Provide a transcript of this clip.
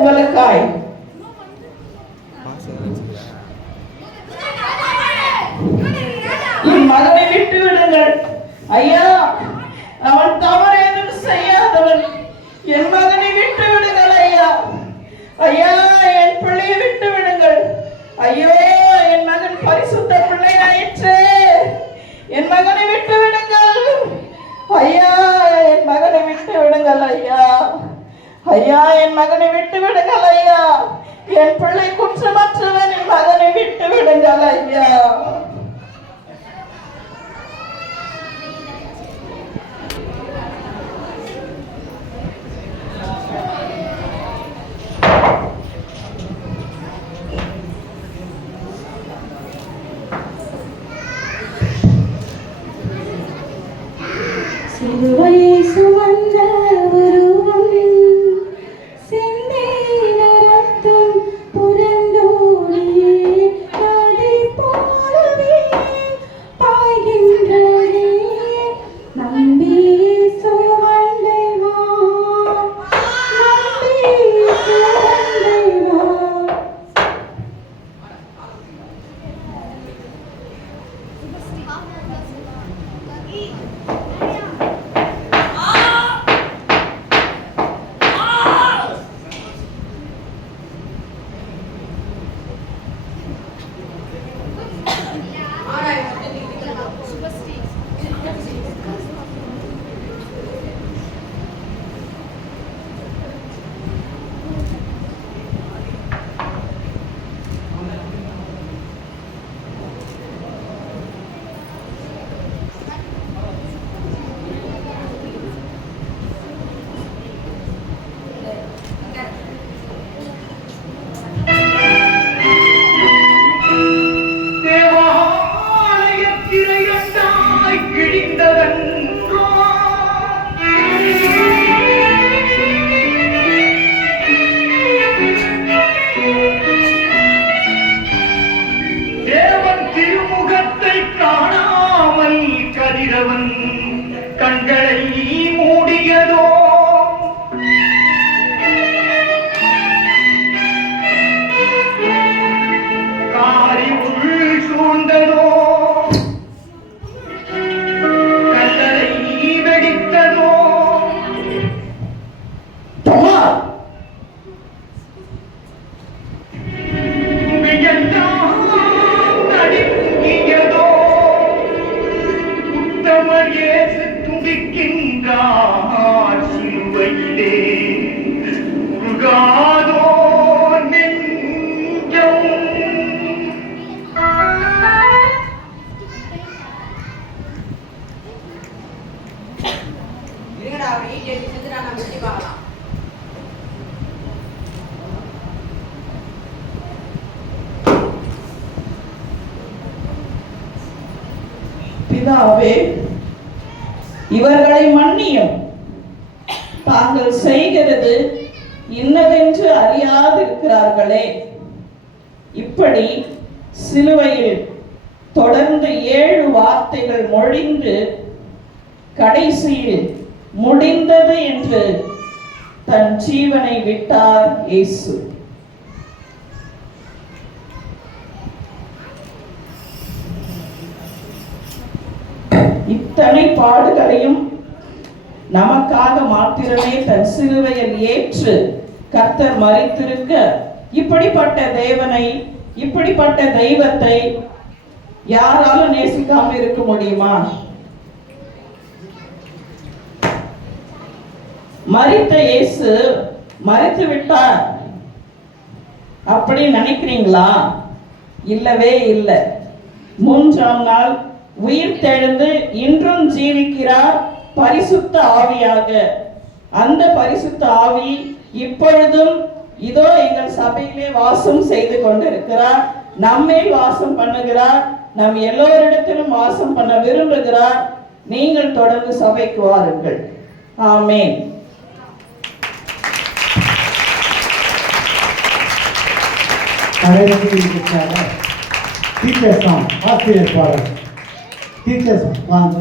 உங்களுக்காய். என் மகனை விட்டு விடுங்கள் ஐயா, அவன் தவறு எதுவும் செய்யாதவன். என் மகனை விட்டு விடுங்கள் ஐயா. ஐயா, என் பிள்ளையை விட்டு விடுங்கள். ஐயோ, என் மகன் பரிசுத்த பிள்ளை ஆயிற்று. என் மகனை விட்டு விடுங்கள் ஐயா. என் மகனை விட்டு விடுங்கள் ஐயா. ஐயா, என் மகனை விட்டு விடுங்கள் ஐயா. என் பிள்ளை குற்றமற்றவன். என் மகனை விட்டு விடுங்கள் ஐயா. சிலுவையை சுமந்த ஒருவன் சிந்தின ரத்தம் புரண்டோடியே நதி போலவே பாய்கின்றதே. நம்பி சுவண்டை வா, நம்பி சுவண்டை வா. கண்களை மூடியதோ, காரி உள் சூழ்ந்ததோ, கல்லறை வெடித்ததோ. நடுங்கியதோ, உத்தமர் இயேசு துடிக்கின்றார் சிலுவையிலே. உருகாதோ நெஞ்சம். பிதாவே, இவர்களை மன்னியும், தாங்கள் செய்கிறது இன்னதென்று அறியாதிருக்கிறார்களே. இப்படி சிலுவையில் தொடர்ந்து 7 வார்த்தைகள் மொழிந்து கடைசியில் முடிந்தது என்று தன் ஜீவனை விட்டார் இயேசு. இத்தனை பாடுகளையும் நமக்காக மாத்திரமே தன் சிலுவையில் ஏற்று கர்த்தர் மரித்திருக்க, இப்படிப்பட்ட தேவனை, இப்படிப்பட்ட தெய்வத்தை யாராலும் நேசிக்காம இருக்க முடியுமா? மரித்த இயேசு மரித்து விட்டார் அப்படி நினைக்கிறீங்களா? இல்லவே இல்லை. 3ஆம் நாள் உயிர் தெழுந்து இன்றும் ஜீவிக்கிறார் பரிசுத்த ஆவியாக. அந்த பரிசுத்த ஆவி இப்பொழுதும் இதோ எங்கள் சபையிலே வாசம் செய்து கொண்டிருக்கிறார். நம்மில் வாசம் பண்ணுகிறார். நம் எல்லோரிடத்திலும் வாசம் பண்ண விரும்புகிறார். நீங்கள் தொடர்ந்து சபைக்கு வாருங்கள். ஆமென். டீச்சர்ஸ் வாங்க.